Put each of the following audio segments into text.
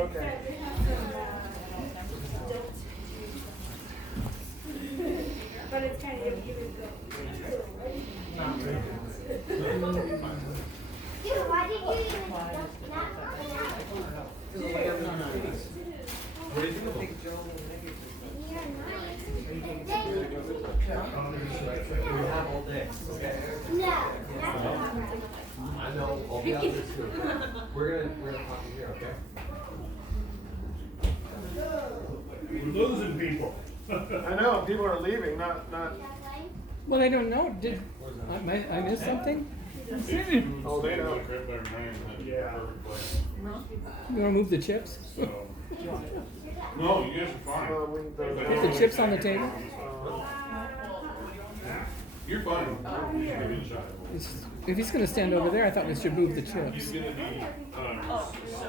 Okay. But it's kind of even go. Why did you even What do you think about we have all day? Okay. No. I know, I'll be out there too. We're gonna talk in here, okay? We're losing people. I know, people are leaving, not. Well, I don't know. Did I miss something? Oh, they know. Yeah. You want to move the chips? No, you guys are fine. Put the chips on the table. You're fine. If he's going to stand over there, I thought we should move the He's chips. gonna be,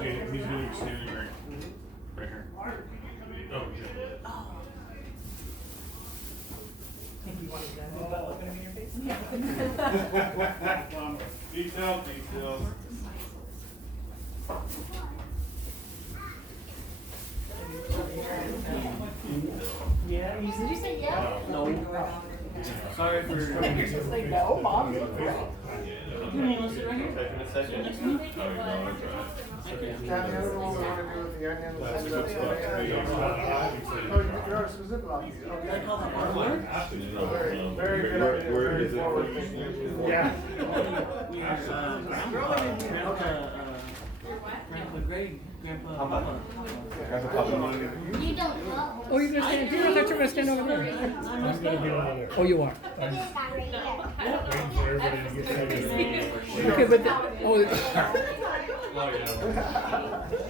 he's gonna be standing right here. Oh, yeah. Details. Yeah, did you say yeah? No. Sorry for. Just like, no, Mom. You want to sit right here? Taking a second. Next meeting? Kathy, I don't know what we want to do with the onions. That's a good spot. Oh, you're a specific one. Okay. Very good idea, very forward thinking. Yeah. Okay. Grandpa Greg, Grandpa. Papa. You don't know. Oh, you're going to stand here? I thought you were going to stand over there. I'm gonna be over there. Oh, you are. It is that right here. Waiting for everybody to get together. Okay, but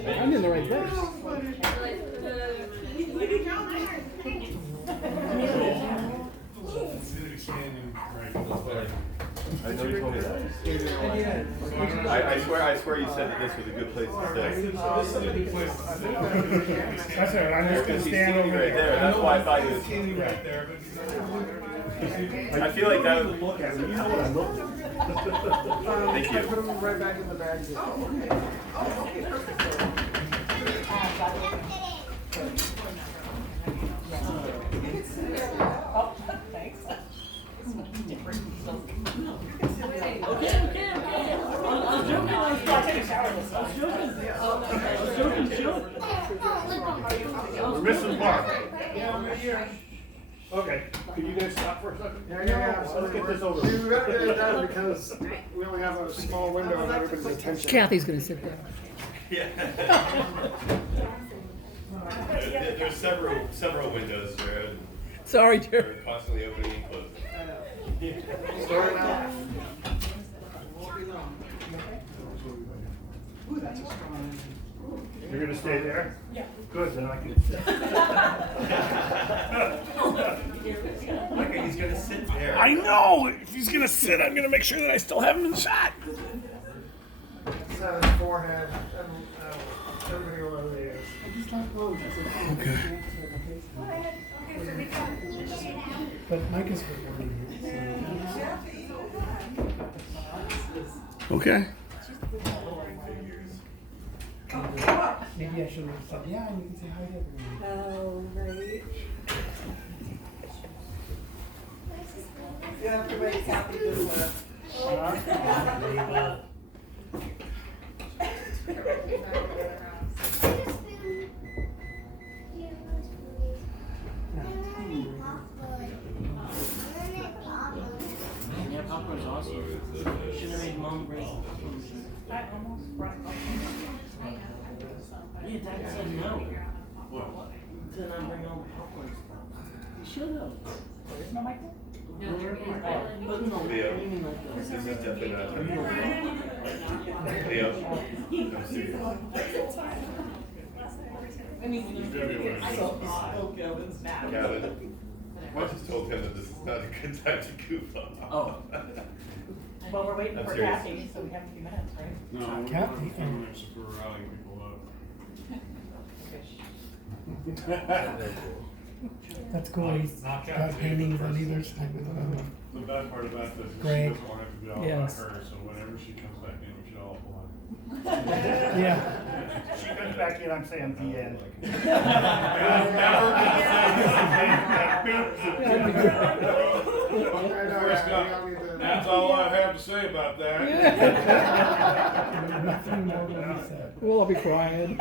I'm in the right place. I know you told me that. I swear you said that this was a good place to stay. That's all right, I'm just gonna stand over Right there, that's why I thought you was. right there, I feel like that would. look at me, you know what I'm looking Thank you. I put them right back in the bag. Oh, thanks. Okay. I was joking. I took a shower this time. I was joking, sure. We're missing Mark. Okay, can you guys stop for a second? Yeah. Let's get this over We with. better get it done because we only have a small window of everybody's attention. Kathy's going to sit there. Yeah. There's several windows there. Sorry, dear. They're constantly opening and closing. Story now. You're gonna stay there? Yeah. Good, then I can. Look, he's gonna sit there. I know! If he's gonna sit, I'm gonna make sure that I still have him in the shot. Set his forehead and everybody will know who he is. Okay. But Mike is good. Okay. Maybe I should have said, yeah, and you can say hi to everyone. Oh, right. You have to wait, Kathy, this Yeah, popcorn's awesome. Should have made Mom bring popcorn. I almost brought popcorn. Yeah, Dad said no. To not bring all the popcorn stuff. You should have. There's no microphone? No, there is. But no, Leo, what do you mean like this that? is definitely not. Leo, I'm serious. I mean, Kevin's mad. Gavin, I just told him that this is not a good time to goof off. Oh. Well, we're waiting I'm for serious. Kathy, so we have a few minutes, right? No, Kathy. we're rallying people That's cool. He's got paintings on either side. The bad part about this is she Greg. doesn't want it to be all Yes. about her, so whenever she comes back in, we should all apply. Yeah. She comes back in, I'm saying the end. That's all I have to say about that. Nothing more will be said. Well, I'll be crying.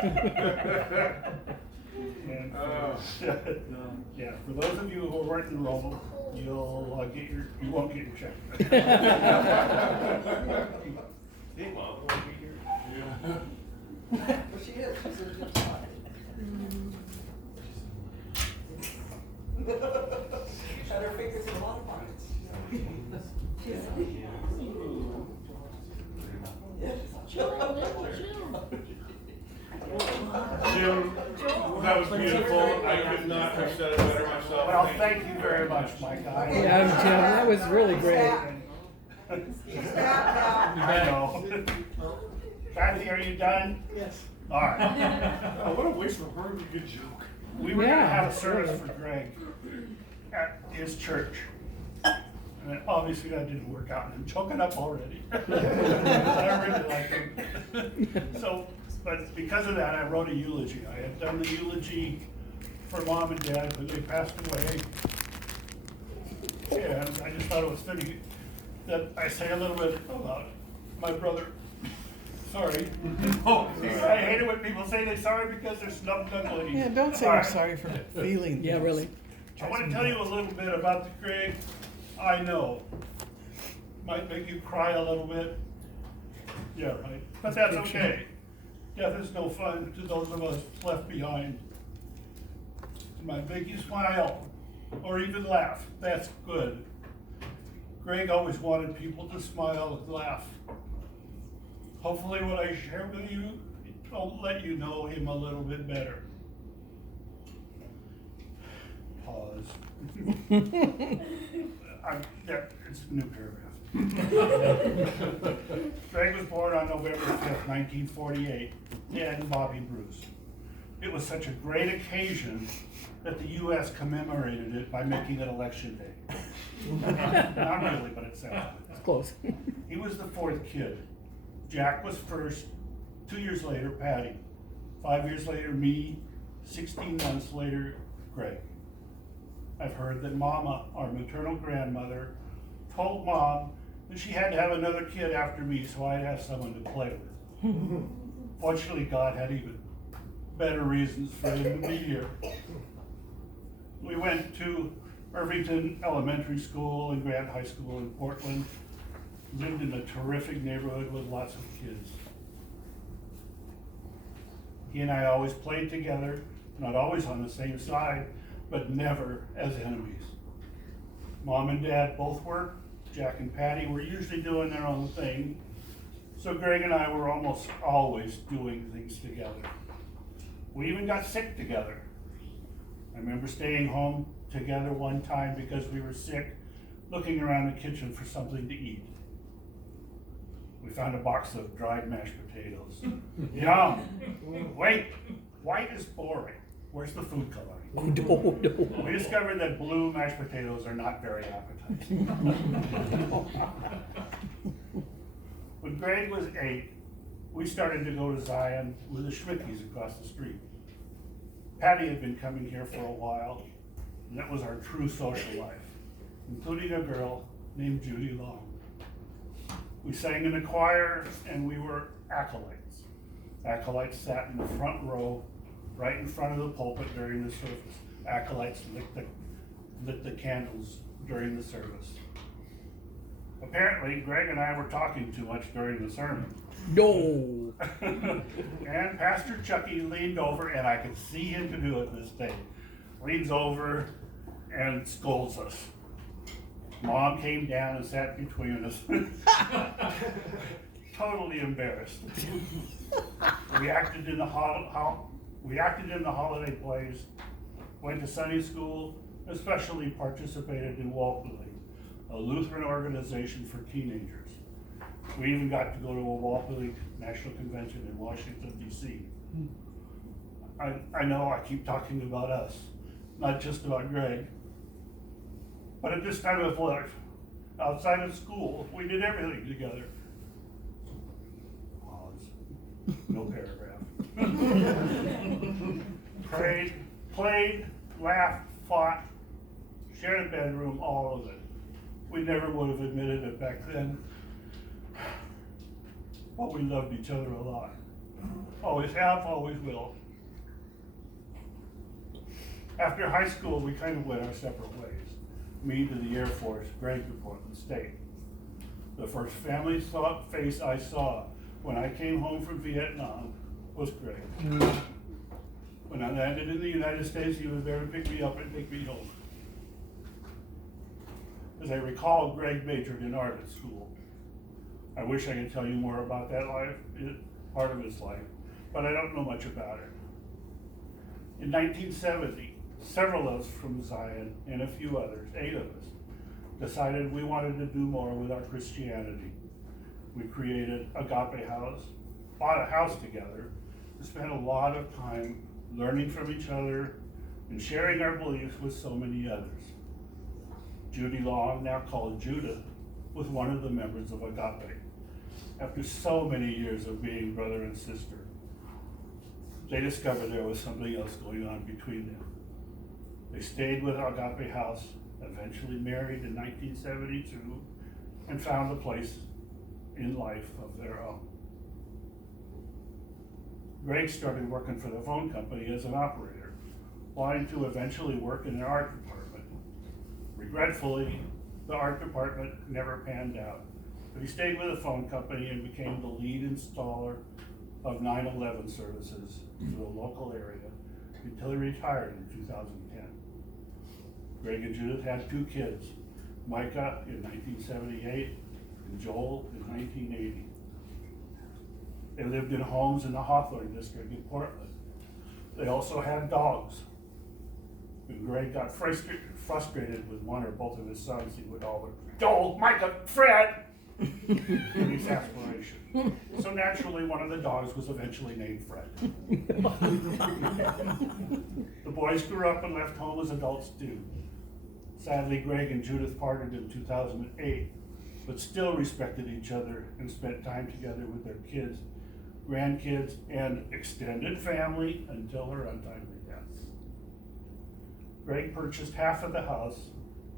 And, Oh. yeah, for those of you who weren't enrolled, you'll you won't get your check. Hey, Mom, want to be here? Well, she is, she's in a good spot. Had her fingers in a lot of pockets. Jim, that was beautiful. I could not have said it better myself. Well, thank you very much, Mike. Yeah, Jim, that was really great. She's back now. I know. Kathy, are you done? Yes. All right. Oh, what a waste of a horribly good joke. We were gonna Yeah, have a service really. for Greg at his church. And obviously that didn't work out, and I'm choking up already. I really like him. So, but because of that, I wrote a eulogy. I had done the eulogy for Mom and Dad when they passed away. And I just thought it was fitting that I say a little bit about my brother. Sorry. I hate it when people say they're sorry because they're snubbed ugly. Yeah, don't say All you're right. sorry for feeling. Yeah, really. I want to tell you a little bit about the Greg I know. Might make you cry a little bit. Yeah, right. But that's okay. Death is no fun to those of us left behind. It might make you smile or even laugh. That's good. Greg always wanted people to smile and laugh. Hopefully what I share with you will let you know him a little bit better. Pause. It's a new paragraph. Greg was born on November 5th, 1948, Dad and Bobby Bruce. It was such a great occasion that the U.S. commemorated it by making it Election Day. Not really, but it sounds like It's that. close. He was the fourth kid. Jack was first, 2 years later, Patty. 5 years later, me. 16 months later, Greg. I've heard that Mama, our maternal grandmother, told Mom that she had to have another kid after me so I'd have someone to play with. Fortunately, God had even better reasons for him to be here. We went to Irvington Elementary School and Grant High School in Portland. Lived in a terrific neighborhood with lots of kids. He and I always played together, not always on the same side, but never as enemies. Mom and Dad both worked. Jack and Patty were usually doing their own thing. So Greg and I were almost always doing things together. We even got sick together. I remember staying home together one time because we were sick, looking around the kitchen for something to eat. We found a box of dried mashed potatoes. Yum! Wait, white is boring. Where's the food coloring? Oh, no, no. We discovered that blue mashed potatoes are not very appetizing. When Greg was 8, we started to go to Zion with the Schmickeys across the street. Patty had been coming here for a while, and that was our true social life, including a girl named Judy Long. We sang in the choir, and we were acolytes. Acolytes sat in the front row, right in front of the pulpit during the service. Acolytes lit the candles during the service. Apparently, Greg and I were talking too much during the sermon. No. And Pastor Chucky leaned over, and I could see him to do it this day. Leans over and scolds us. Mom came down and sat between us. Totally embarrassed. We acted in the holiday plays, went to Sunday school, especially participated in Walpole, a Lutheran organization for teenagers. We even got to go to a Walpole National Convention in Washington, D.C. I know I keep talking about us, not just about Greg. But at this time of life, outside of school, we did everything together. Pause. No paragraph. Prayed, played, laughed, fought, shared a bedroom, all of it. We never would have admitted it back then, but we loved each other a lot. Always have, always will. After high school, we kind of went our separate ways. Me to the Air Force, Greg to Portland State. The first family face I saw when I came home from Vietnam was Greg. When I landed in the United States, he was there to pick me up and take me home. As I recall, Greg majored in art at school. I wish I could tell you more about that life, part of his life, but I don't know much about it. In 1970, several of us from Zion and a few others, 8 of us, decided we wanted to do more with our Christianity. We created Agape House, bought a house together, and spent a lot of time learning from each other and sharing our beliefs with so many others. Judy Long, now called Judah, was one of the members of Agape. After so many years of being brother and sister, they discovered there was something else going on between them. They stayed with Agape House, eventually married in 1972, and found a place in life of their own. Greg started working for the phone company as an operator, wanting to eventually work in an art department. Regretfully, the art department never panned out, but he stayed with the phone company and became the lead installer of 911 services to the local area until he retired in 2010. Greg and Judith had 2 kids, Micah in 1978 and Joel in 1980. They lived in homes in the Hawthorne district in Portland. They also had dogs. When Greg got frustrated with one or both of his sons, he would holler, "Joel, Micah, Fred!" in exasperation. So naturally, one of the dogs was eventually named Fred. The boys grew up and left home as adults do. Sadly, Greg and Judith parted in 2008, but still respected each other and spent time together with their kids, grandkids, and extended family until her untimely death. Greg purchased half of the house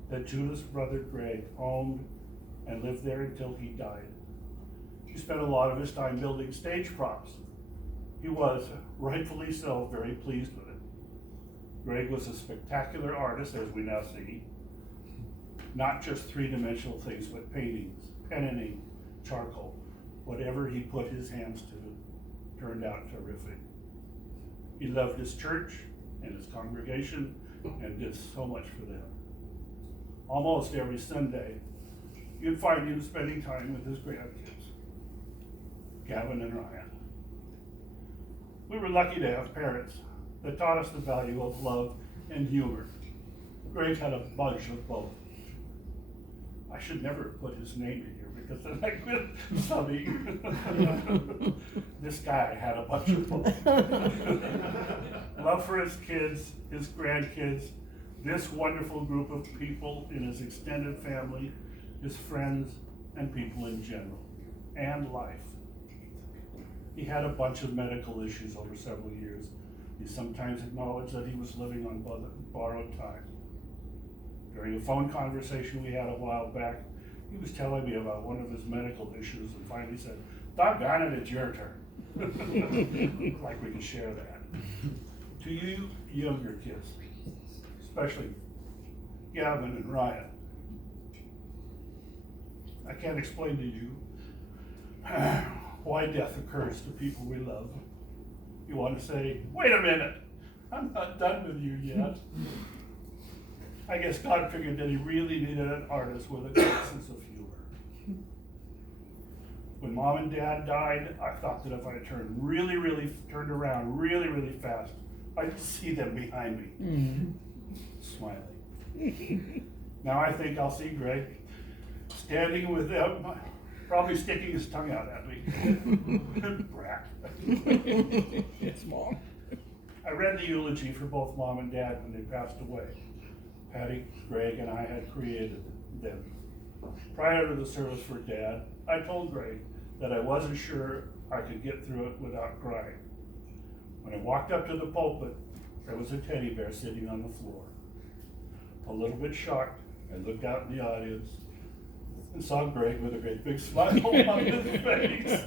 that Judith's brother Greg owned and lived there until he died. He spent a lot of his time building stage props. He was, rightfully so, very pleased with it. Greg was a spectacular artist, as we now see. Not just 3-dimensional things, but paintings, pen and ink, charcoal. Whatever he put his hands to turned out terrific. He loved his church and his congregation and did so much for them. Almost every Sunday, you'd find him spending time with his grandkids, Gavin and Ryan. We were lucky to have parents that taught us the value of love and humor. Greg had a bunch of both. I should never put his name in here because then I quit subbing. This guy had a bunch of both. Love for his kids, his grandkids, this wonderful group of people in his extended family, his friends, and people in general, and life. He had a bunch of medical issues over several years. He sometimes acknowledged that he was living on borrowed time. During a phone conversation we had a while back, he was telling me about one of his medical issues and finally said, "Doggone it, it's your turn." Like we can share that. To you younger kids, especially Gavin and Ryan, I can't explain to you why death occurs to people we love. You want to say, "Wait a minute, I'm not done with you yet." I guess God figured that he really needed an artist with a great sense of humor. When Mom and Dad died, I thought that if I turned around really fast, I'd see them behind me, smiling. Now I think I'll see Greg standing with them, probably sticking his tongue out at me. Brat. Yes, Mom. I read the eulogy for both Mom and Dad when they passed away. Patty, Greg, and I had created them. Prior to the service for Dad, I told Greg that I wasn't sure I could get through it without crying. When I walked up to the pulpit, there was a teddy bear sitting on the floor. A little bit shocked, I looked out in the audience and saw Greg with a great big smile on his face.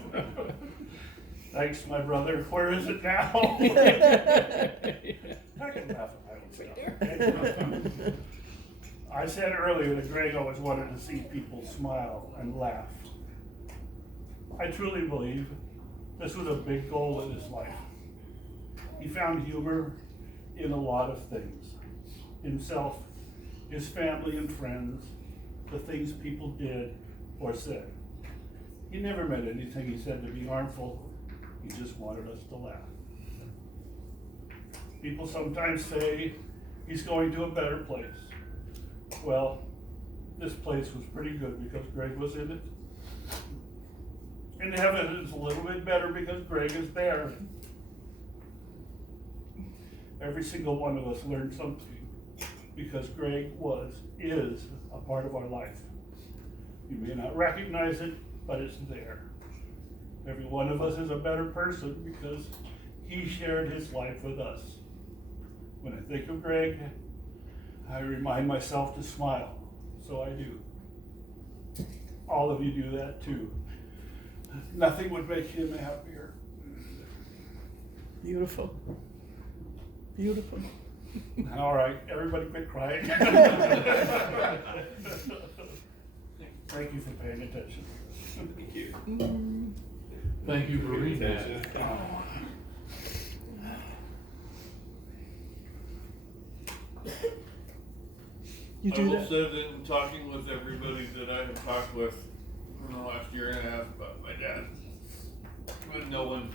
Thanks, my brother. Where is it now? I can laugh at my own stuff. I said earlier that Greg always wanted to see people smile and laugh. I truly believe this was a big goal in his life. He found humor in a lot of things. Himself, his family and friends, the things people did or said. He never meant anything he said to be harmful. He just wanted us to laugh. People sometimes say he's going to a better place. Well, this place was pretty good because Greg was in it. And heaven is a little bit better because Greg is there. Every single one of us learned something because Greg is a part of our life. You may not recognize it, but it's there. Every one of us is a better person because he shared his life with us. When I think of Greg, I remind myself to smile, so I do. All of you do that too. Nothing would make him happier. Beautiful. Beautiful. All right, everybody quit crying. Thank you for paying attention. Thank you. Thank you for reading that. You I do will that? say that in talking with everybody that I have talked with in the last year and a half about my dad, but no one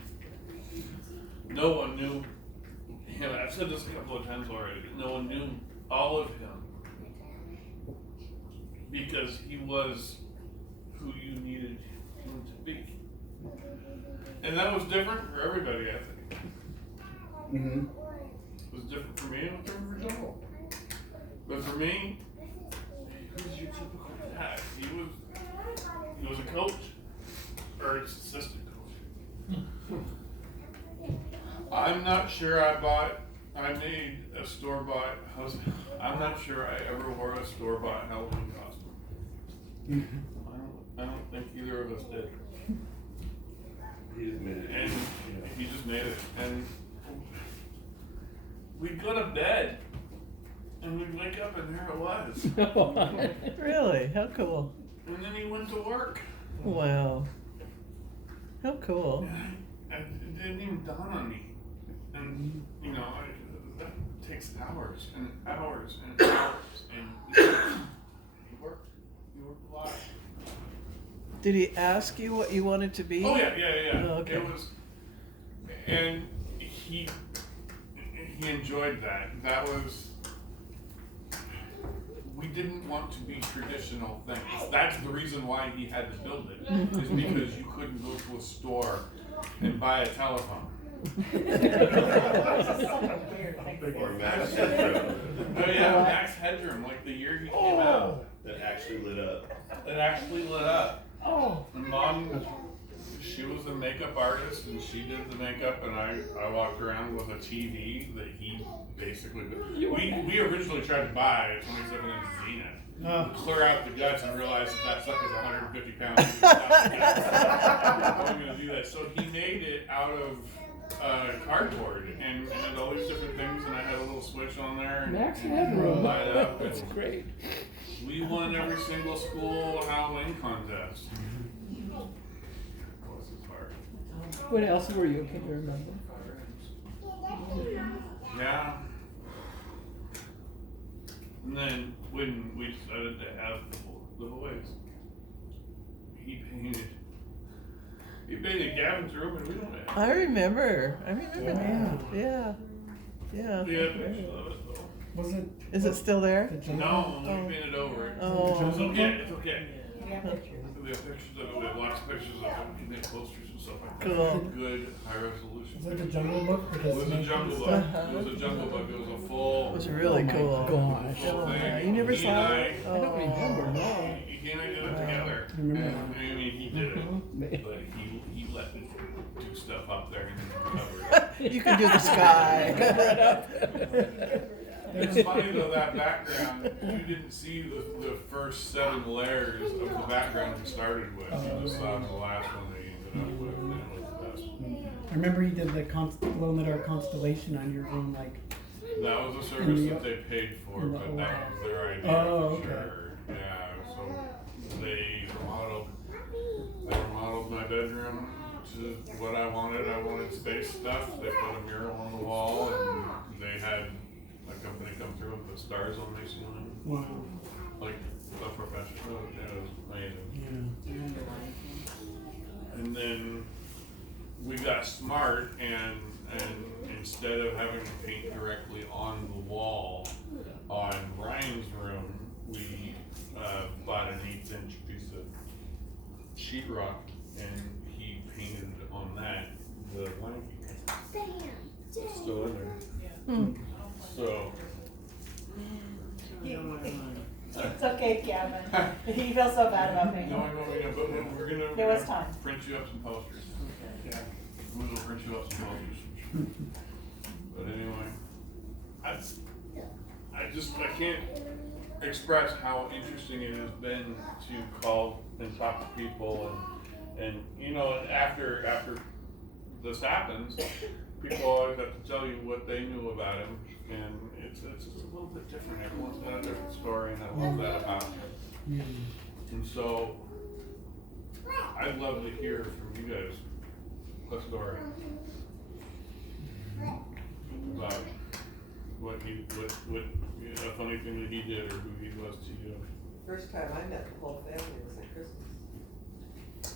knew him. I've said this a couple of times already. No one knew all of him because he was who you needed him to be, and that was different for everybody. I think Mm-hmm. it was different for me. It was different for Joel. But for me, he was your typical dad. He was a coach, or his assistant coach. I'm not sure I made a store-bought husband. I'm not sure I ever wore a store-bought Halloween costume. I don't think either of us did. He just made it. And he just made it. And we'd go to bed, and we'd wake up, and there it was. Really? How cool. And then he went to work. Wow. How cool. And it didn't even dawn on me. And, you know, that takes hours and hours and hours. And he worked a lot. Did he ask you what you wanted to be? Oh, yeah. Oh, okay. It was, and he enjoyed that. That was, we didn't want to be traditional things. That's the reason why he had to build it, is because you couldn't go to a store and buy a telephone. Or Max Headroom. Oh yeah, Max Headroom, like the year he came out. That actually lit up. It actually lit up. Oh. And Mom, she was a makeup artist and she did the makeup, and I walked around with a TV that he basically, we originally tried to buy a 27-inch Zenith. Clear out the guts and realize that sucker's 150 pounds. How am I going to do that? So he made it out of cardboard and had all these different things, and I had a little switch on there. Max and Headroom. light it up. That's great. We won every single school Halloween contest. Bless his heart. What else were you? Can you remember? Yeah. And then when we decided to have the boys, he painted Gavin's room, and we don't have. I remember that. Yeah. Yeah. We have pictures of it though. Was it? Is it still there? No, we painted over it. Oh. It's okay. It's okay. We have pictures. We have pictures of it. We have lots of pictures of it. We made posters and stuff like that. Cool. Good high resolution. Was it the Jungle Book? It was a jungle book. It was a jungle book. It was a full. It was really cool. Gosh. full Oh, thing. you never He saw and it? I don't remember, no. He and I did it together. Remember. I mean, he did it, but he let me do stuff up there and then cover it. You can do the sky. Cover it up. It's funny though, that background, you didn't see the first 7 layers of the background we started with. You just saw the last one they ended up with, and it was the best. I remember you did the glow-in-the-dark constellation on your room, like. That was a service that they paid for, in the but old that house. was their idea Oh, for okay. sure. Yeah, so they remodeled my bedroom to what I wanted. I wanted space stuff. They put a mural on the wall, and they had a company come through and put stars on my ceiling. Wow. Like a professional. It was amazing. Yeah. And then we got smart, and instead of having to paint directly on the wall on Ryan's room, we bought an 1/8" piece of sheetrock, and he painted on that the blanket. It's still in there. So It's okay, Kevin. You feel so bad about me. no, I know, but we're gonna There was time. print you up some posters. Yeah. We're gonna print you up some posters. But anyway, I can't express how interesting it has been to call and talk to people, and you know, after this happens, people always have to tell you what they knew about him, and it's just a little bit different. Everyone's got a different story, and I love that about him. And so I'd love to hear from you guys a story about what a funny thing that he did or who he was to you. First time I met the whole family was at Christmas.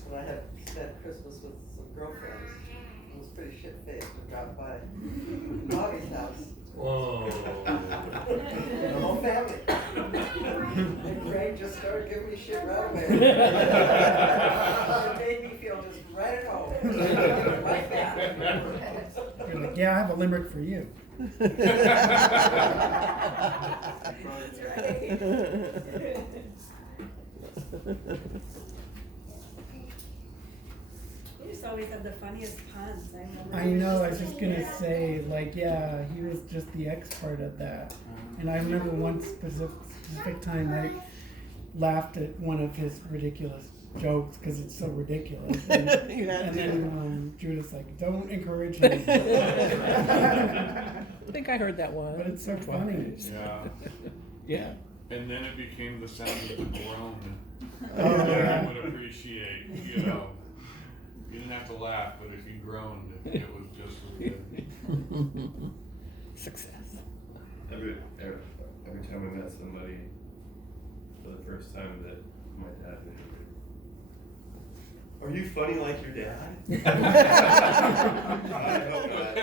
When I had spent Christmas with some girlfriends, I was pretty shit-faced and dropped by Bobby's house. Whoa. The whole family. And Greg just started giving me shit right away. It made me feel just right at home. Right back. You're like, yeah, I have a limerick for you. That's right. You just always have the funniest puns. I know, I was just gonna say, like, yeah, he was just the expert at that. And I remember one specific time I laughed at one of his ridiculous jokes because it's so ridiculous. And, You had and to. then Judith's like, don't encourage him. I think I heard that one. But it's so funny. Yeah. Yeah. And then it became the sound of the groan Oh, that yeah. I would appreciate, you know. You didn't have to laugh, but if you groaned, it was just as good. Success. Every time we met somebody for the first time that my dad knew, are you funny like your dad? I hope not.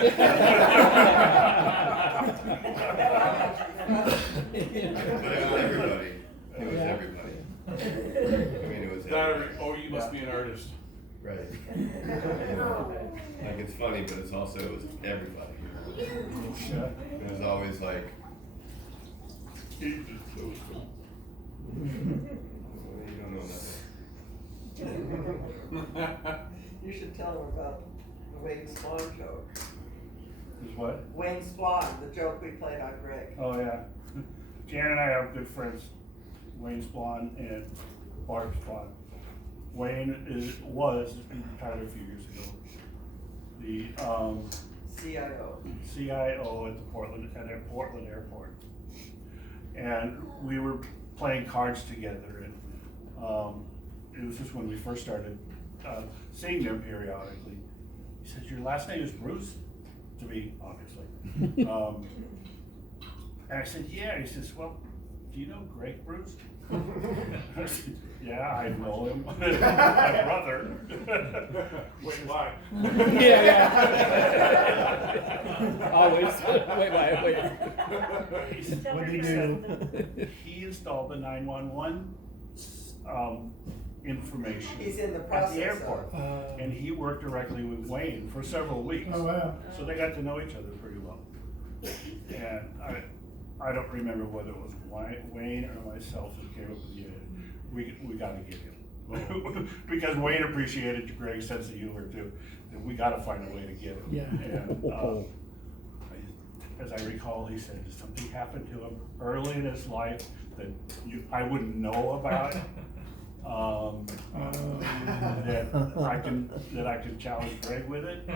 But it was everybody. It was everybody. I mean, it was everybody. Oh, you must be an artist. Right. Like, it's funny, but it's also, it was everybody. It was always like, you don't know nothing. You should tell him about the Wayne Swan joke. Is what? Wayne Swan, the joke we played on Greg. Oh, yeah. Jan and I have good friends, Wayne Swan and Barb Swan. Wayne was, he retired a few years ago, the CIO. CIO at the Portland Airport. And we were playing cards together, and it was just when we first started seeing them periodically. He said, "Your last name is Bruce?" To me, obviously. And I said, "Yeah." He says, "Well, do you know Greg Bruce?" I said, "Yeah, I know him. My brother." Wait, why? Yeah. Always. Wait. He said, "What did he do?" He installed the 911 information He's in the at process the airport. of. And he worked directly with Wayne for several weeks. Oh, wow. So they got to know each other pretty well. And I don't remember whether it was Wayne or myself who came up with the idea. We got to get him. Because Wayne appreciated Greg's sense of humor too. And we gotta find a way to get him. Yeah. And, as I recall, he said something happened to him early in his life that I wouldn't know about. that I can challenge Greg with it.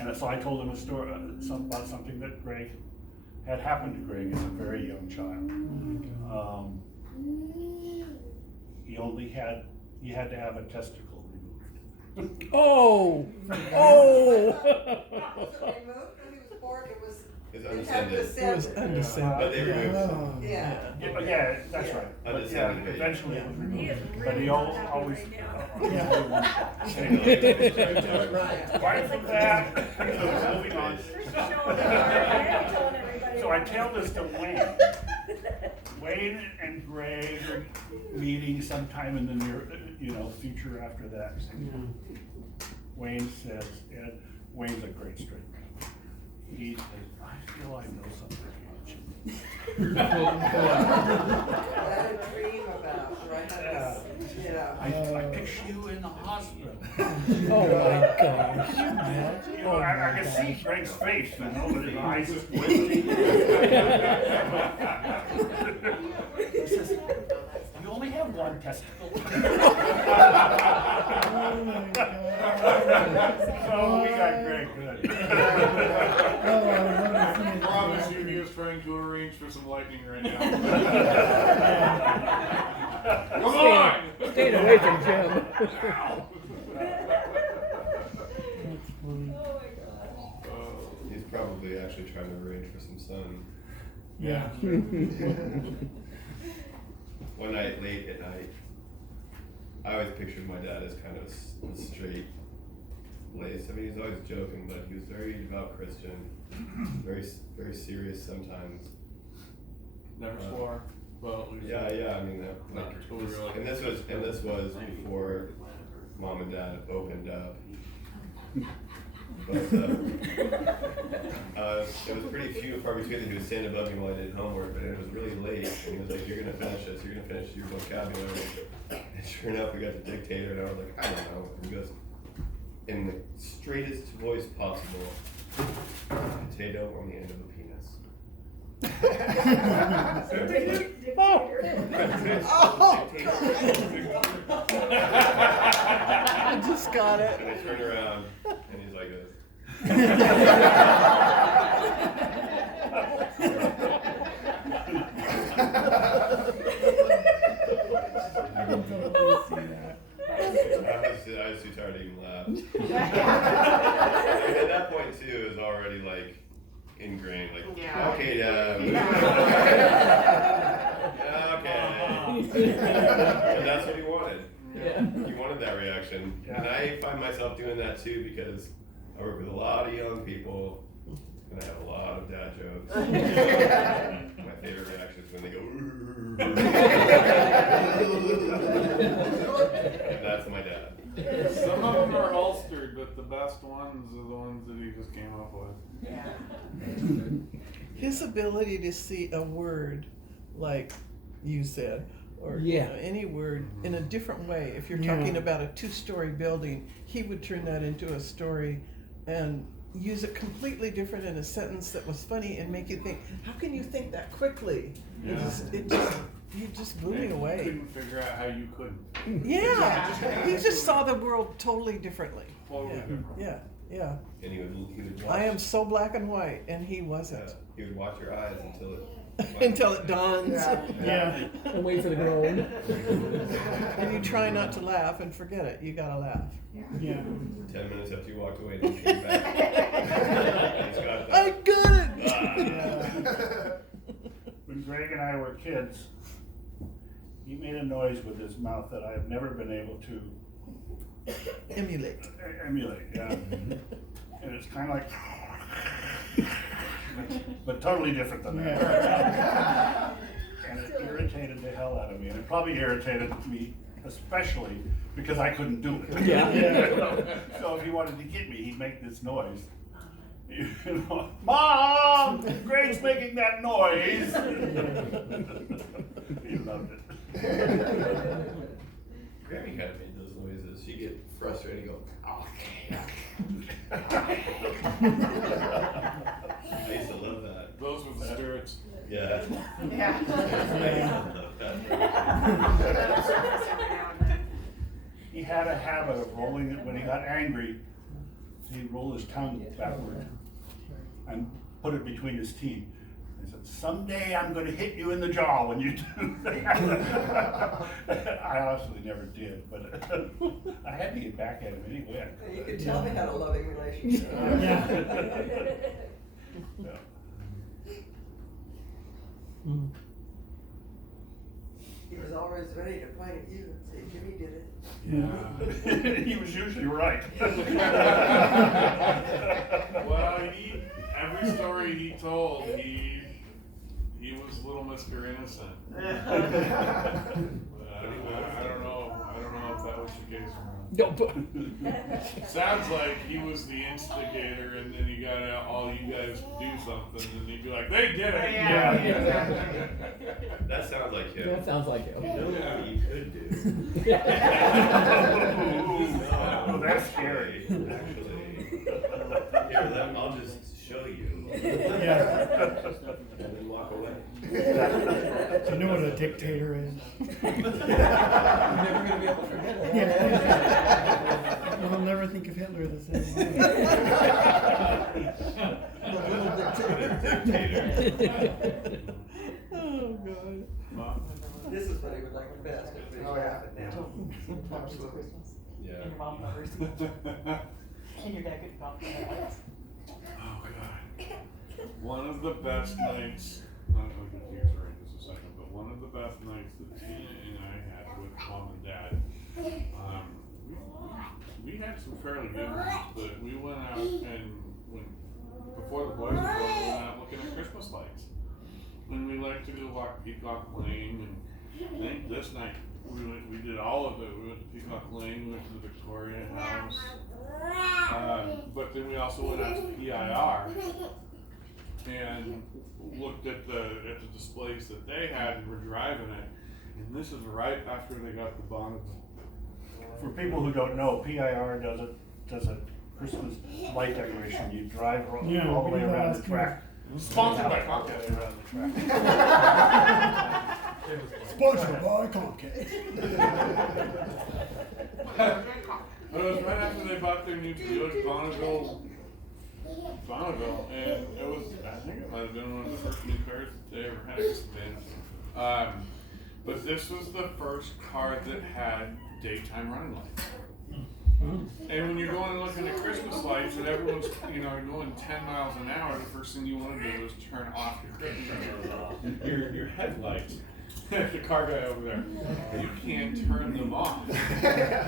And so I told him a story about something that Greg had happened to Greg as a very young child. He had to have a testicle removed. Oh! It wasn't removed when he was born, it was. It's it had undescended. It was undescended. But they removed it. Oh. Yeah. Yeah, that's Yeah. right. But yeah, Undescended baby. eventually it was He is removed. really But he not happy always. right now. Apart from that, moving on. So I tell this to Wayne. Wayne and Greg are meeting sometime in the near, future after that. Wayne says, and Wayne's a great straight man. He says, I feel I know something about you. I had a dream about, or I had this, I picture you in the hospital. Oh my gosh. I can see Greg's face, but his eyes just glinting. He says, you only have one testicle. Oh my God. So we got Greg good. Oh, I love to see I it. promise you, he was trying to arrange for some lightning right now. Come on! Stayed away from Jim. That's funny. He's probably actually trying to arrange for some sun. Yeah. One night, late at night, I always pictured my dad as kind of a straight laced. I mean, he's always joking, but he was very devout Christian, very, very serious sometimes. Never swore. Well, Yeah. I mean, and this was before Mom and Dad opened up. But it was pretty few and far between that he would stand above me while I did homework, but it was really late, and he was like, "You're gonna finish this. You're gonna finish your vocabulary." And sure enough, we got the dictator, and I was like, "I don't know." And he goes, in the straightest voice possible, "Potato on the end of a penis." I just got it. And I turned around, and he's like this. I can totally see that. I was too tired to even laugh. And at that point too, it was already like ingrained, like, okay, okay. And that's what he wanted. He wanted that reaction. And I find myself doing that too because I work with a lot of young people and I have a lot of dad jokes. My favorite reaction is when they go, and that's my dad. some of them are holstered, but the best ones are the ones that he just came up with. His ability to see a word, like you said, or any word in a different way. If you're talking about a 2-story building, he would turn that into a story and use it completely different in a sentence that was funny and make you think, how can you think that quickly? You just blew me I away. couldn't figure out how you couldn't. Yeah, he just saw the world totally differently. Totally different. Yeah. And he would watch. I am so black and white, and he wasn't. He would watch your eyes until it. Until it dawns. Yeah. And wait for the groan. And you try not to laugh and forget it. You gotta laugh. Yeah. 10 minutes after you walked away, and he came back. He's got I that. got it! Yeah. When Greg and I were kids, he made a noise with his mouth that I have never been able to Emulate. emulate, yeah. And it's kind of like, but totally different than that. And it irritated the hell out of me, and it probably irritated me especially because I couldn't do it. Yeah. So if he wanted to get me, he'd make this noise. You know, Mom, Greg's making that noise. He loved it. Grammy kind of made those noises. She'd get frustrated and go, oh, I used to love that. Those were the spirits. Yeah. Yeah. He had a habit of rolling it when he got angry. He'd roll his tongue backward and put it between his teeth. He said, someday I'm gonna hit you in the jaw when you do that. I honestly never did, but I had to get back at him anyway. You could tell they had a loving relationship. Yeah. Yeah. Mm. He was always ready to point at you and say, Jimmy did it. Yeah. He was usually right. Well, every story he told, he was little Mr. Innocent. I don't know if that was the case or not. No, but Sounds like he was the instigator, and then you got all you guys do something, and he'd be like, "They did it." Yeah. That sounds like him. that sounds like You him. know what you could do? Oh, that's scary. Actually. Here, I'll just show you. Yeah. And then walk away. Do you know what a dictator is? You're never gonna be able to forget it. Yeah. You'll never think of Hitler the same way. Oh, God. This is what he would like the best, if he's laughing now. Yeah. And your mom never sees it. And your dad couldn't talk to her. Oh God. One of the best nights, not going to tears right just a second, but one of the best nights that Tina and I had with mom and dad. We had some fairly good ones, but we went out and before the boys were born, we went out looking at Christmas lights. And we like to go walk Peacock Lane, and I think this night we did all of it. We went to Peacock Lane, we went to the Victoria House. But then we also went out to PIR and looked at the displays that they had and were driving it. And this is right after they got the Bonneville. For people who don't know, PIR does a Christmas light decoration. You drive all Yeah, the we way did that around the last track. Sponsored by All the Comcast. way around the track. Sponsored by Comcast. But it was right after they bought their new Buick Bonneville, and it was, I think it might have been one of the first new cars that they ever had. But this was the first car that had daytime running lights. And when you're going and looking at Christmas lights and everyone's, going 10 miles an hour, the first thing you want to do is turn off your headlights. The car guy over there, you can't turn them off.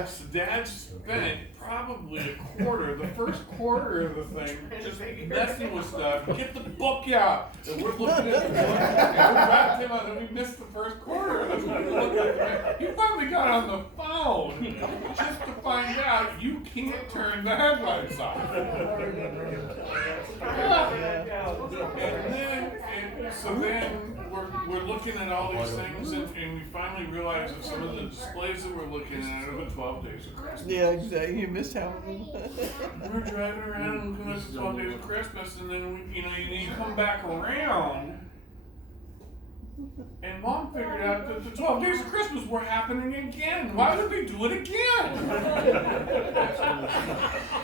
So Dad spent probably a quarter, the first quarter of the thing, just messing with stuff. Get the book out. And we're looking at the book, and we wrapped him up, and we missed the first quarter. And we looked at the He finally got on the phone just to find out you can't turn the headlights off. So then we're looking at all these things, and we finally realized that some of the displays that we're looking at are the 12 Days of Christmas. Yeah, exactly. You missed Halloween. We're driving around and looking at the 12 Days of Christmas, and then you come back around, and Mom figured out that the 12 Days of Christmas were happening again. Why would they do it again?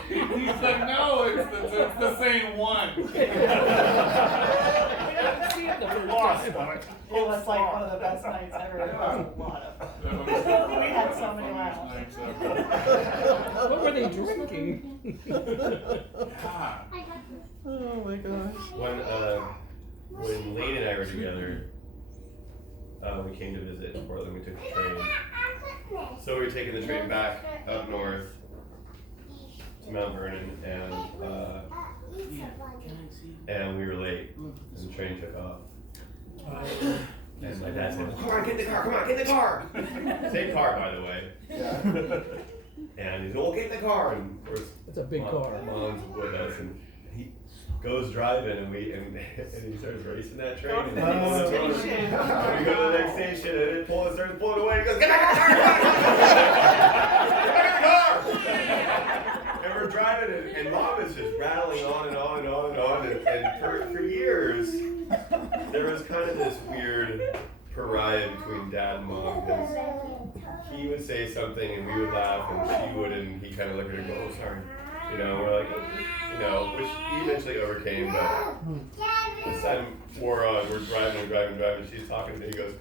He said, no, it's the same one. Lost on it. It was like one of the best nights ever. There was a lot of fun. We had so many laughs. What were they drinking? God. Oh, my gosh. When Lane and I were together, we came to visit in Portland. We took the train. So we were taking the train back up north to Mount Vernon, and we were late. And the train took off. And my dad said, "Come on, get in the car! Come on, get in the car!" Same car, by the way. And he said, "Well, get in the car." And of course, It's a big car. Mom's with us, and he goes driving and he starts racing that train. Go to And the he next pulls it over. station. And we go to the next station and it starts pulling away. He goes, get back in the car! Get back in the car! And we're driving and Mom is just rattling on and on and on and on. And for years, there was kind of this weird pariah between Dad and Mom because he would say something and we would laugh and she wouldn't, and he kind of looked at her and go, oh, sorry. You know, we're like, you know, which he eventually overcame, but this time wore on, we're driving, she's talking to me, he goes,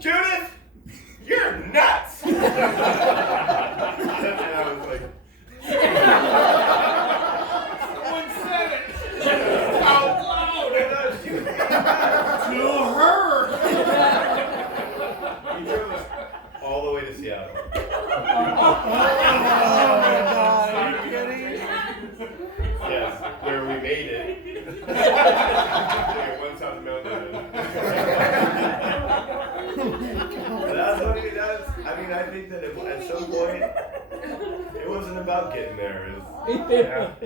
Judith, you're nuts! And I was like, Someone said it out loud. to her. He drove us all the way to Seattle. Oh my God, are you kidding? Yes, where we made it. One South Mountain. I mean, I think that at some point, it wasn't about getting there. He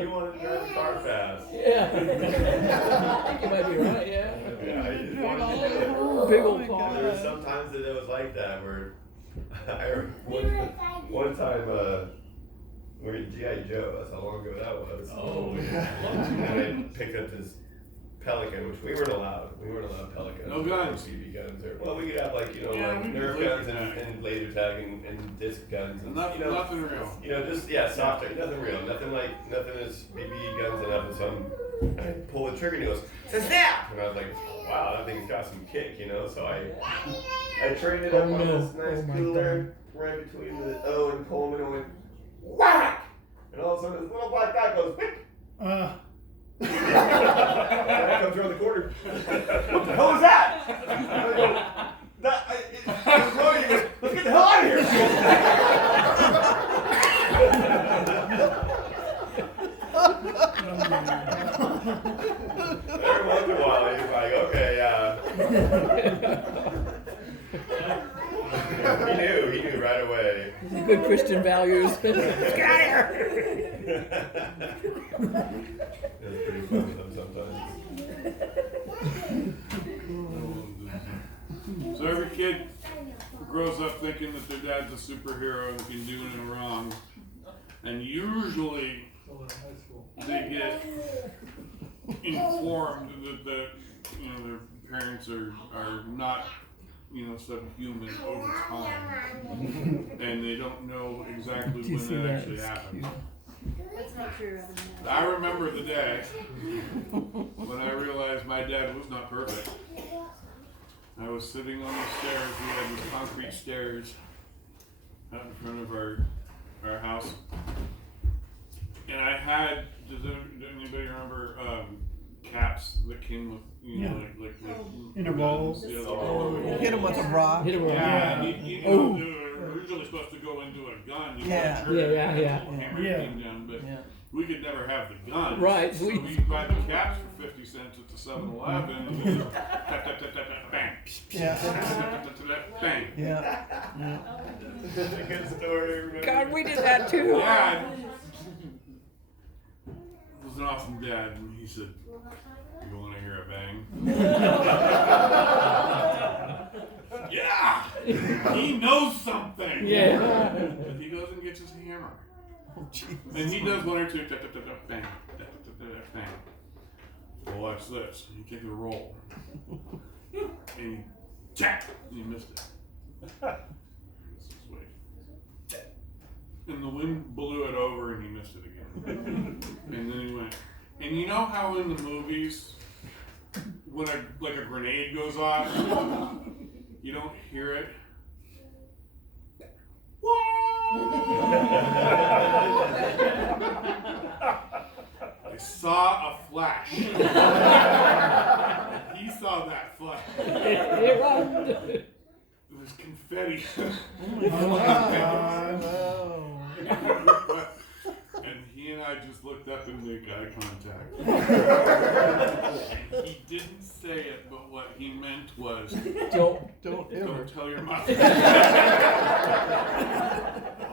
wanted to drive the car fast. Yeah. I think you might be right, yeah. Yeah, he just wanted to do it. Big old And car. there were some times that it was like that, where one time we were in G.I. Joe. That's how long ago that was. Oh, yeah. And I picked up this Pelican, which we weren't allowed. We weren't allowed Pelicans. No guns. BB guns. Well, we could have like, Yeah, like we could Nerf laser guns tag. and laser tag and disc guns and Nothing, nothing real. just softer, nothing real, nothing is BB guns and nothing. So I pull the trigger and he goes, snap! And I was like, wow, that thing's got some kick, So I trained it up on this nice cooler right between the O and Coleman and went whack! And all of a sudden this little black guy goes whip! And that comes around the corner. What the hell was that? And I go, it was loading. He goes, let's get the hell out of here! Every once in a while, he's like, okay, he knew right away. Good Christian values. Get out of here! It's pretty funny sometimes. So every kid grows up thinking that their dad's a superhero and can do no wrong, and usually they get informed that their parents are not subhuman over time, and they don't know exactly Do you see when that that? actually It's happens. That's not true. I remember the day when I realized my dad was not perfect. I was sitting on the stairs. We had these concrete stairs out in front of our house, and I had. Does anybody remember caps that came with like In a roll. Yeah, Hit him with a rock. Hit him with a yeah, rock. they were originally supposed to go into a gun. You Yeah. know, Yeah. hammer Yeah. thing down, but Yeah. we could never have the gun. Right, So we'd buy the caps for 50 cents at the 7-Eleven. And we would tap, tap, tap, tap, tap, bang. Yeah. Bang. Yeah. That's a good story. God, we did that too. Yeah. It was an awesome dad, and he said, "You want to hear a bang?" Yeah, he knows something. Yeah. And he goes and gets his hammer, Oh, jeez. and he does one or two, tap, tap, tap, tap, bang, tap, tap, tap, tap, bang. Well, watch this. You take the roll, and he tap, and he missed it. This is way. And the wind blew it over, and he missed it again. And then he went. And you know how in the movies, when a grenade goes off, you don't hear it. I saw a flash. He saw that flash. It run. It was confetti. Oh. And he and I just looked up and made eye contact. And he didn't say it, but what he meant was, Don't ever. don't tell your mother.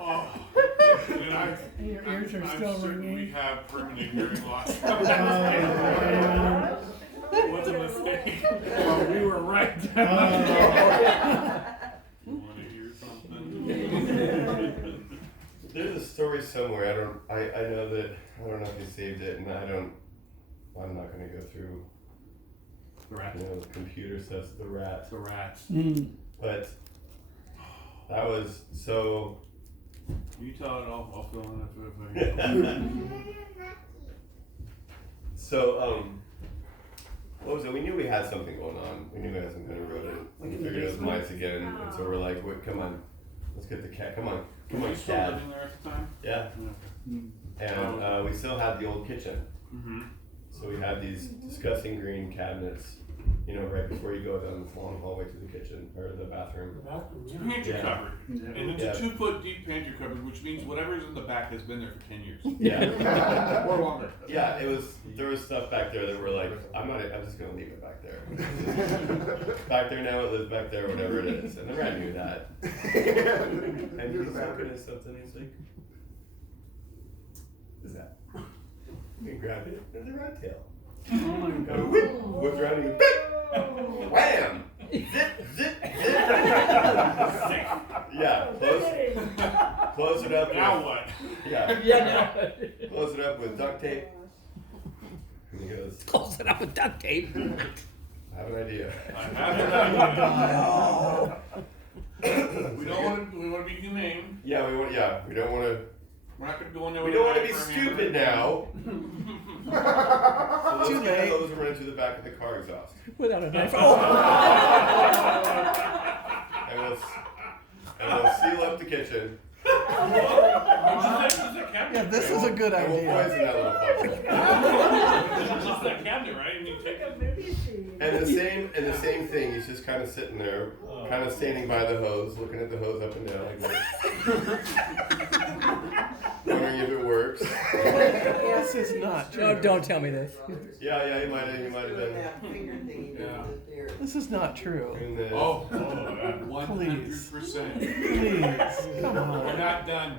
Oh, and Your ears are I'm still certain we ringing. have permanent hearing loss. Oh, Well, we were right. Oh. You wanna hear something? There's a story somewhere. I know that. I don't know if you saved it, and I'm not gonna go through. The rat. You know, the computer says the rat. The rats. But that was so. You tell it, I'll fill in if I So, what was it? We knew we had something going on. We knew we had some kind of rodent. We figured it was mice again, and so we're like, wait, come on, let's get the cat. Come on, Were you still cat. living there at the time? Yeah. And we still had the old kitchen. Mm-hmm. So we had these disgusting green cabinets, you know, right before you go down this long hallway to the kitchen or the bathroom. Pantry Yeah. cupboard. And it's Yeah. a 2-foot deep pantry cupboard, which means whatever's in the back has been there for 10 years. Yeah. Or longer. Yeah, there was stuff back there that we're like, I'm just gonna leave it back there. Back there now, it lives back there, whatever it is. And the rat knew that. And he's looking at something, he's like, what is that? We grabbed it, there's a rat tail. Oh my God. Whipped around and he wham! Zip, zip, zip. Yeah, close it up. Now with, what? Yeah. Close it up with duct tape. And he goes, Close it up with duct tape. I have an idea. I We want to be humane. Yeah, we don't want to. We're not going to go in there We with don't a want to be knife or a stupid hammer. now. So let's Too get late. those and run into the back of the car exhaust. Without a knife. And we'll seal up the kitchen. Yeah, this is a good And we'll idea. poison that little fucker. It's just that cabinet, right? And you take it. And the same thing, he's just kind of sitting there, kind of standing by the hose, looking at the hose up and down like this. Wondering if it works. This is not true. No, don't tell me this. Yeah, he might have Doing been. that finger thing he did Yeah. with his beard. This is not true. And then, Oh, 100%. Please, come We're on. not done.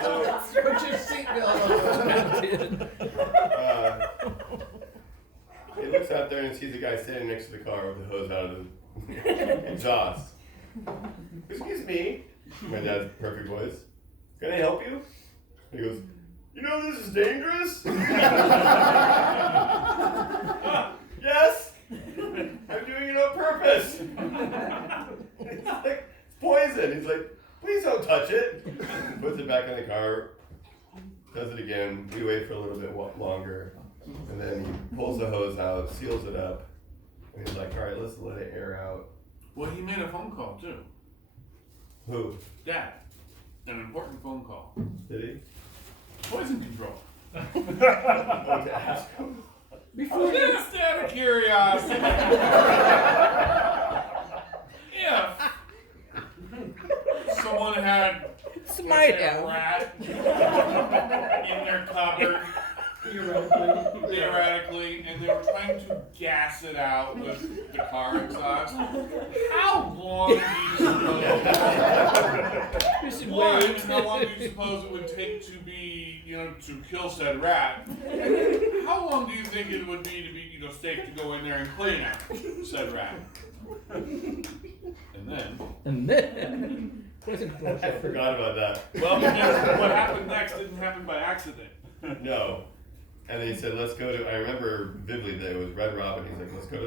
so, Put your seatbelt he looks out there and sees a guy standing next to the car with the hose out of the exhaust. Excuse me, my dad's perfect voice. Can I help you? He goes, you know this is dangerous? Yes, I'm doing it on purpose. It's like, it's poison. He's like, please don't touch it. Puts it back in the car, does it again. We wait for a little bit longer. And then he pulls the hose out, seals it up. And he's like, all right, let's let it air out. Well, he made a phone call too. Who? Dad. An important phone call. Did he? Poison control. Oh, to ask him. Just out of curiosity. If someone had let's say, Might a have. rat in their cupboard, theoretically, and they were trying to gas it out with the car exhaust, how long do you We should One, wait. how long do you suppose it would take to be, to kill said rat? How long do you think it would be to be, safe to go in there and clean out said rat? And then, Poison I control. forgot about that. well, because what happened next didn't happen by accident. No. And then he said, let's go to, I remember vividly that it was Red Robin. He's like, let's go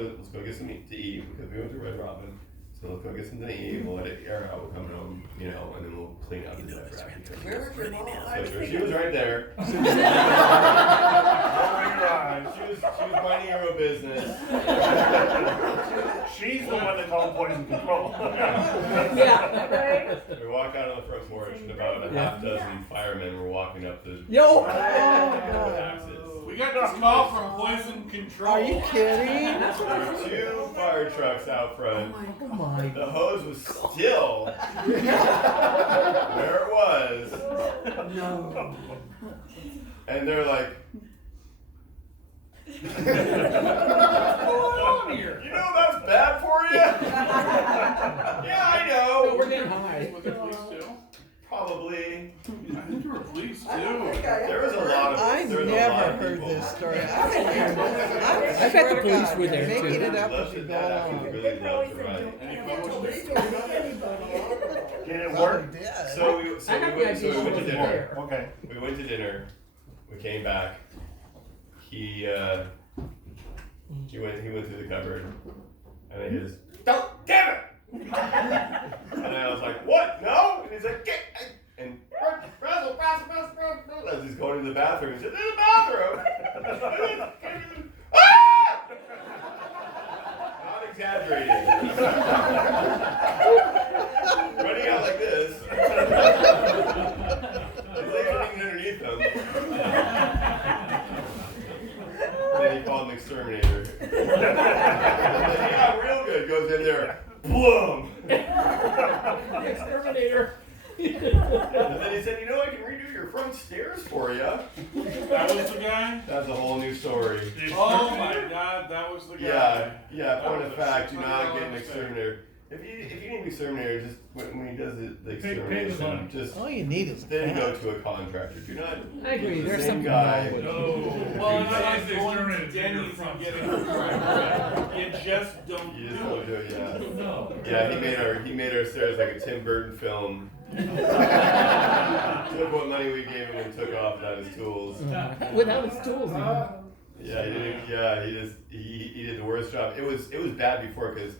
get some meat to eat because we went to Red Robin. So let's go get something to eat, we'll let it air out, we'll come home, and then we'll clean out the dead rat. Where was your mom? So she was right there. She was minding her own business. She's the one that called poison control. Yeah. We walk out on the front porch, and about a half dozen firemen were walking up the Yo. axis. We got this call from poison control. Are you kidding? There were 2 fire trucks out front. Oh my. The hose was still where it was. No. And they're like, What's going on here? you know that's bad for you? Yeah, I No, know. we're getting high. With the police too? Probably. I think you were pleased too. I don't think I There was a ever lot of. I've there was a never lot of heard people. this story. I bet the police were there, making too. it up Loves as you it. go Dad actually along. really loved to write. Any publishers? Did it work? So we I got the went to idea dinner. there. Okay. We went to dinner. We came back. He went through the cupboard, and he goes, "Don't, damn it!" And I was like, "What? No?" And he's like, "Get!" And Russell, as he's going to the bathroom, he said, "In the bathroom." Ah! Not exaggerating. Running out like this. His legs are hanging underneath him. Then he called an exterminator. Yeah, real good. Goes in there. Boom! Exterminator. And then he said, "You know, I can redo your front stairs for you." That was the guy? That's a whole new story. Oh my god, that was the guy. Yeah. That Point was of a fact, do not get an $600 exterminator. If you need an exterminator, just when he does the Pay the extermination, money. just All you need is a then go cat. to a contractor. Do not. I agree, the there's same something guy. wrong with it. No. Well, and I like They going to exterminated your Denny's and front getting stairs. You just don't You just do don't do it. it. Yeah. No. Yeah. He made our stairs like a Tim Burton film. Took what money we gave him and took off without his tools. Without his tools, even. Yeah, he did. Yeah, he did the worst job. It was bad before because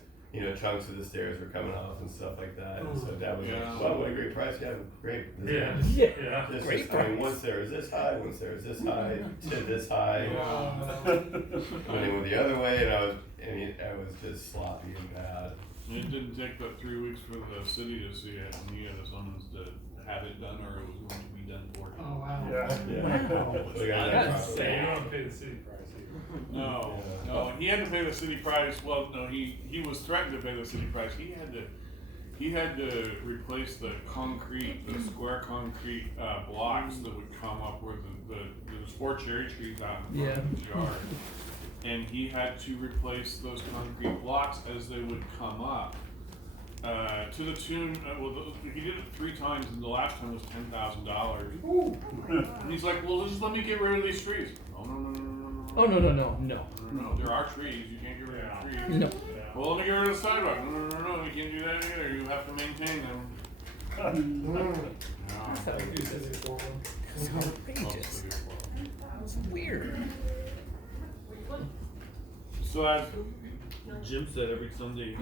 chunks of the stairs were coming off and stuff like that. And so Dad was Yeah. like, "Wow, what a great price! Yeah, great. Yeah. Yeah. This Great is, I mean, price. one stair is this high, one stair is this high, to this high." Yeah. And he went the other way, and I was just sloppy and bad. It didn't take but 3 weeks for the city to see it, and he had his summons to have it done, or it was going to be done for him. Oh, wow. Yeah. Yeah. So we got that That's properly. sad. You don't pay the city price either. No, he had to pay the city price. Well, no, he was threatened to pay the city price. He had to replace the square concrete blocks that would come up where there's 4 cherry trees out in front of the yard. And he had to replace those concrete blocks as they would come up. To the tune, he did it 3 times, and the last time was $10,000. And he's like, "Well, just let me get rid of these trees." Oh, no. Oh, no. No, there are trees. You can't get rid of trees. No. Well, let me get rid of the sidewalk. No, you can't do that either. You have to maintain them. No. That's outrageous. That's weird. So as Jim said, every Sunday,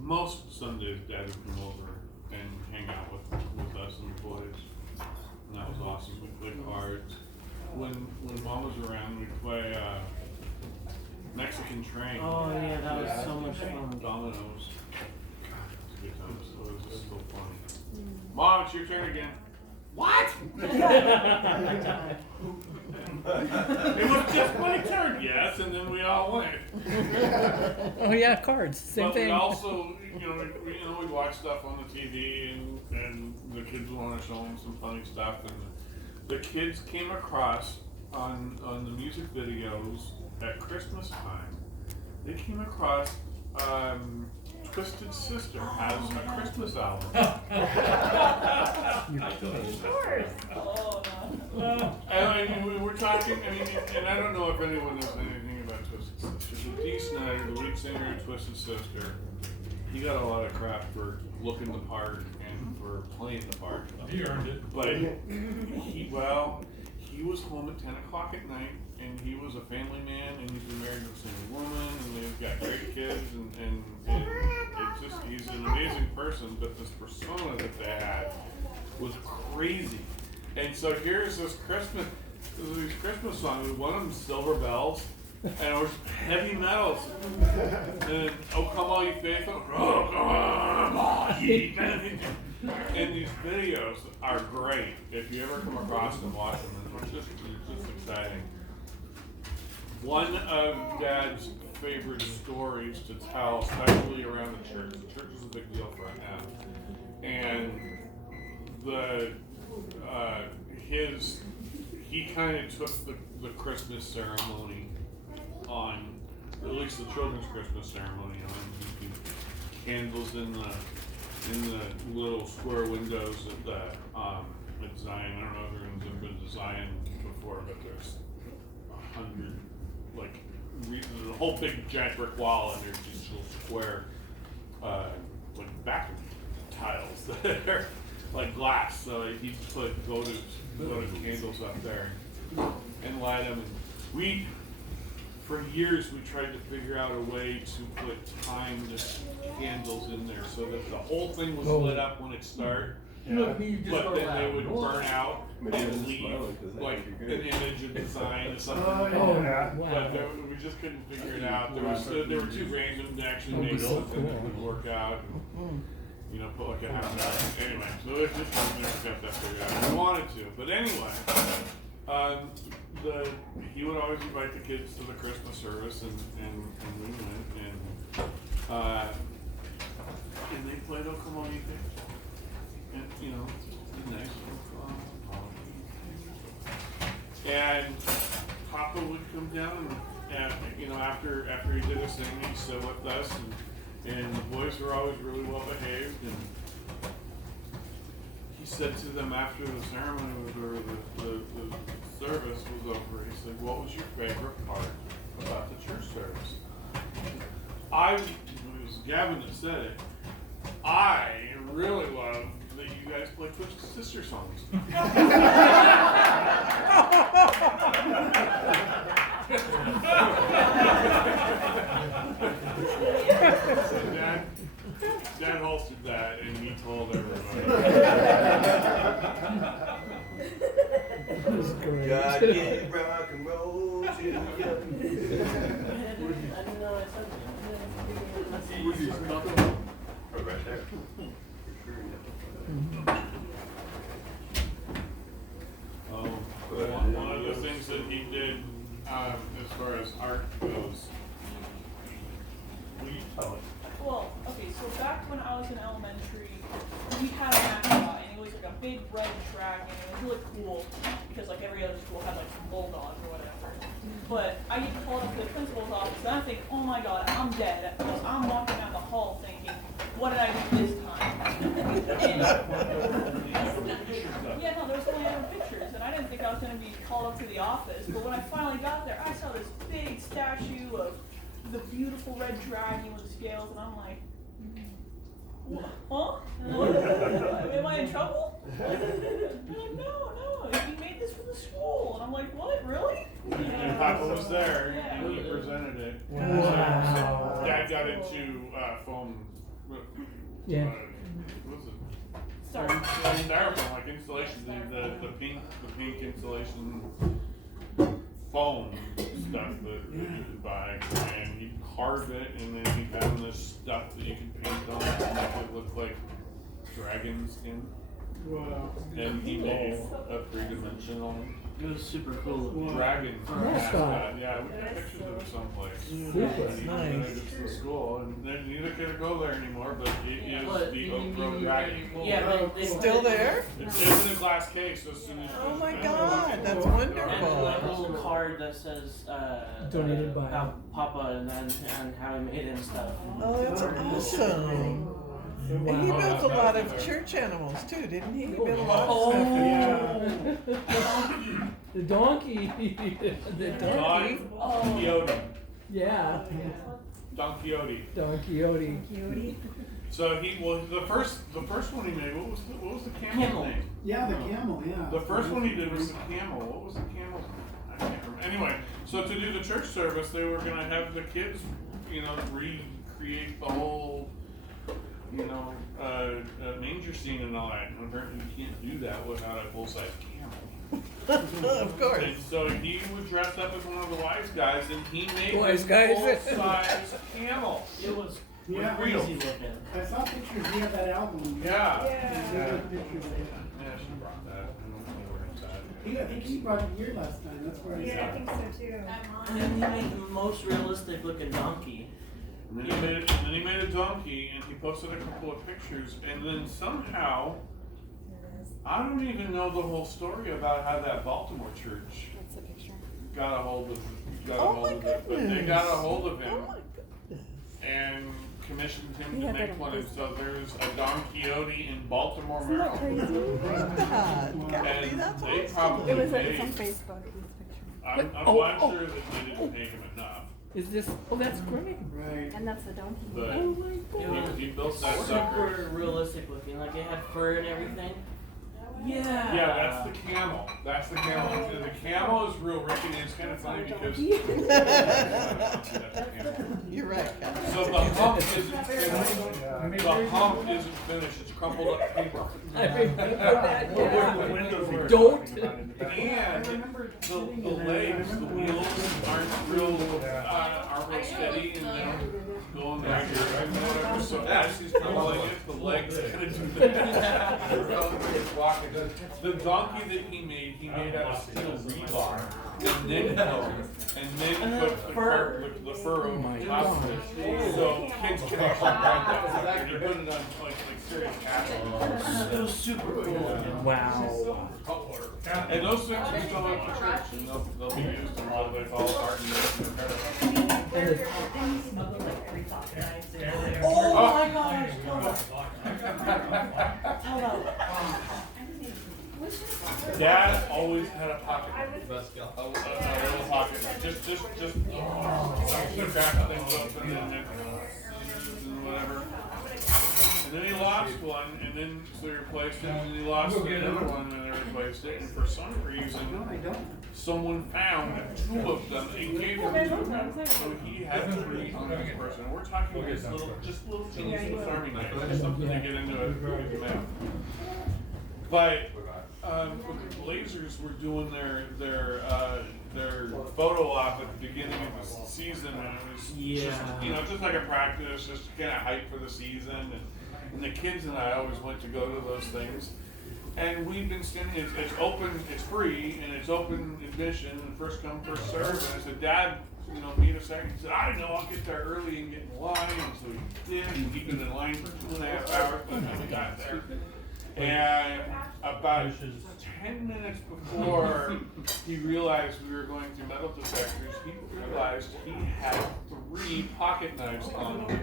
most Sundays, Dad would come over and hang out with us and the boys. And that was awesome. We'd play cards. When Mom was around, we'd play Mexican Train. Oh yeah, that was so much fun. Dominoes. God, it was a good time. So it was just so funny. Mom, it's your turn again. What? It was just my turn, yes, and then we all went. Oh yeah, cards. Same But thing. we also, we'd watch stuff on the TV, and the kids would want to show them some funny stuff, and the kids came across on the music videos at Christmas time. They came across Twisted Sister has a Christmas album. Of course. Oh, no. And I mean, we were talking, and I don't know if anyone knows anything about Twisted Sister. So Dee Snider, the lead singer of Twisted Sister, he got a lot of crap for looking the part and for playing the part. He earned it. But he was home at 10 o'clock at night, and he was a family man, and he's been married to the same woman, and they've got great kids, and he's an amazing person, but this persona that they had was crazy. And so here's these Christmas songs, one of them Silver Bells, and it was heavy metals. And Oh Come All Ye Faithful, Oh Come All Ye Faithful. And these videos are great. If you ever come across them, watch them. It's just exciting. One of Dad's favorite stories to tell, especially around the church. The church is a big deal for him. And he kind of took the Christmas ceremony on, at least the children's Christmas ceremony on. Candles in the in the little square windows at the at Zion. I don't know if everyone's ever been to Zion before, but there's 100 like there's a whole big giant brick wall, and there's these little square like back tiles that are like glass. So he put votive candles up there and light them. And we, for years, we tried to figure out a way to put timed candles in there so that the whole thing was lit up when it started. Yeah. But then they would burn out and leave like an image of the sign or something. Oh, yeah. But we just couldn't figure it out. There were two random to actually make something that would work out. And, you know, put like a half an hour. Anyway, so it just never got that figured out. We wanted to, but anyway, he would always invite the kids to the Christmas service, and we went, and they played O Come On Ye Faithful. And, you know, it's nice. And Papa would come down, and you know, after he did his thing, he'd sit with us, and the boys were always really well behaved. And he said to them after the ceremony or the service was over, he said, "What was your favorite part about the church service?" It was Gavin that said it. I really loved that you guys play Twisted Sister songs. So Dad holstered that, and he told everybody. God gave rock and roll to you. I didn't know I said that. Oh, right there. One of the things that he did, as far as art goes, Well, okay, so back when I was in elementary, we had a mascot, and it was like a big red dragon, and it was really cool, because like every other school had like some bulldogs or whatever. But I get called up to the principal's office, and I think, oh my god, I'm dead, because I'm walking down the hall thinking, what did I do this time? Yeah, no, there was only other pictures, and I didn't think I was going to be called up to the office, but when I finally got there, I saw this big statue of the beautiful red dragon with scales, and I'm like, huh? Am I in trouble? They're like, no, he made this for the school. And I'm like, what, really? and Papa was there, Yeah. and he presented it. Wow. Dad got into foam. Yeah. What was it? Sorry. Styrofoam, like insulation, the pink insulation foam stuff that you could buy, and he'd carve it, and then he'd have this stuff that you could paint on it to make it look like dragon skin. Wow. And he made a three-dimensional It was super cool. dragon Mascot. Yeah, we got pictures of it someplace. Super. And he Nice. donated it to the school, and then neither could go there anymore, but it is But the you Oak mean Grove you dragon. Yeah, but they Still there? It's in a glass case, so as soon as Oh my you- God, that's And wonderful. like a little card that says Donated by- about Papa and how he made it and stuff. Oh, that's awesome. And he built a lot of church animals too, didn't he? He built a lot of stuff. Yeah. The donkey. The donkey. Don Quixote. Yeah. Don Quixote. Don Quixote. So the first one he made, what was the camel's Camel. name? Yeah, the camel, yeah. The first one he did was the camel. What was the camel's name? I can't remember. Anyway, so to do the church service, they were gonna have the kids, recreate the whole, manger scene and all that. And apparently you can't do that without a full-size camel. Of course. And so he was dressed up as one of the wise guys, and he made Wise a guys. full-size camel. It was Yeah. crazy looking. I saw pictures. We have that album. Yeah. Yeah, pictures. Yeah, she brought that. I don't know where it's at. I think he brought it here last time. That's where I saw Yeah, I it. think so too. And then he made the most realistic looking donkey. And then he made a donkey, and he posted a couple of pictures, and then somehow, I don't even know the whole story about how that Baltimore church That's the picture. got a hold of Oh my it, but they goodness. got a hold of him Oh my goodness. and commissioned him Yeah, to that make one, is- and so there's a Don Quixote in Baltimore, Isn't that Maryland. crazy? God, And that's they awesome. probably It's on made, Facebook, this picture. I'm Oh, not oh, sure that they didn't pay him enough, Is this? Oh, that's great. Right. And that's the donkey. but Oh my It god. was he built that sucker. super realistic looking, like it had fur and everything. Yeah. Yeah, that's the camel. That's the camel. The camel is real Ricky, and it's kind of funny because You're right, Kat. so the hump isn't finished. The hump isn't finished. It's crumpled up paper. I remember that. The windows were- Don't. And the legs, the wheels aren't real steady, and they don't go in the right direction. Whatever. So as he's crawling it, the legs kind of do that. It's walking. The donkey that he made out of steel rebar, and then put the fur over top of it, so kids can actually ride that sucker. And you put it on like serious cattle. It was super cool. Wow. And those things are still at the church, and they'll be used until they fall apart and they're Oh my gosh! Hold on. Dad always had a pocket knife. A little pocket knife. Just crack things up and then whatever. And then he lost one, and then so he replaced it, and then he lost another one, and they replaced it. And for some reason, someone found two of them and gave them to him. So he had three on this person. We're talking about just little teeny Swiss Army knives, just something to get into a mouth. But the Blazers were doing their photo op at the beginning of the season, and it was just like a practice, just kind of hype for the season. And the kids and I always went to go to those things. And we've been standing, it's open, it's free, and it's open admission, and first come, first serve. And I said, Dad, meet a second. He said, I know, I'll get there early and get in line. And so he did, and he'd been in line for 2.5 hours by the time we got there. And about 10 minutes before he realized we were going through metal detectors, he realized he had 3 pocket knives on him.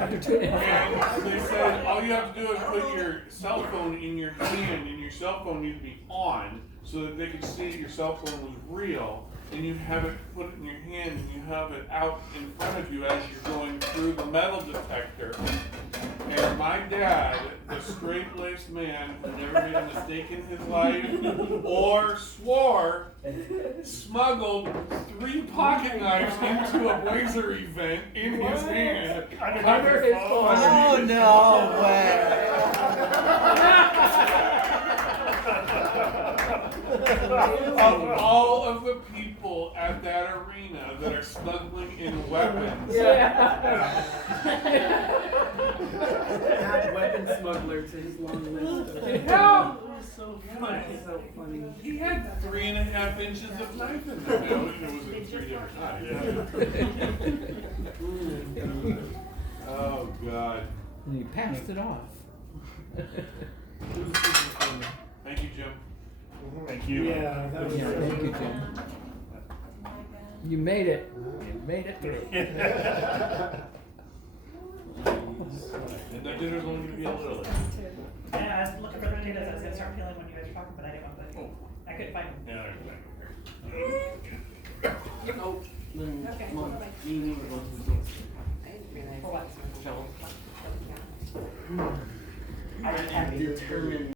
And they said, all you have to do is put your cell phone in your hand, and your cell phone needs to be on so that they could see your cell phone was real. And you have it, put it in your hand, and you have it out in front of you as you're going through the metal detector. And my dad, the straight-laced man who never made a mistake in his life or swore, smuggled 3 pocket knives into a Blazer event in his hand. Under his phone. Oh, no way. Of all of the people at that arena that are smuggling in weapons. Add weapon smuggler to his long list. Yeah. So funny. So funny. He had 3.5 inches of knife in there. Now, it was in 3 different knives. Oh, God. And he passed it off. Thank you, Jim. Thank you. Yeah, thank you, Jim. You made it. You made it through. And that dinner's only going to be a little. Yeah, I was looking for the potatoes. I was gonna start peeling when you guys were talking, but I didn't want to. I couldn't find them. Yeah, Oh, then, Okay. Mom, you knew it was. For what? Shovel. I didn't have any. Determined.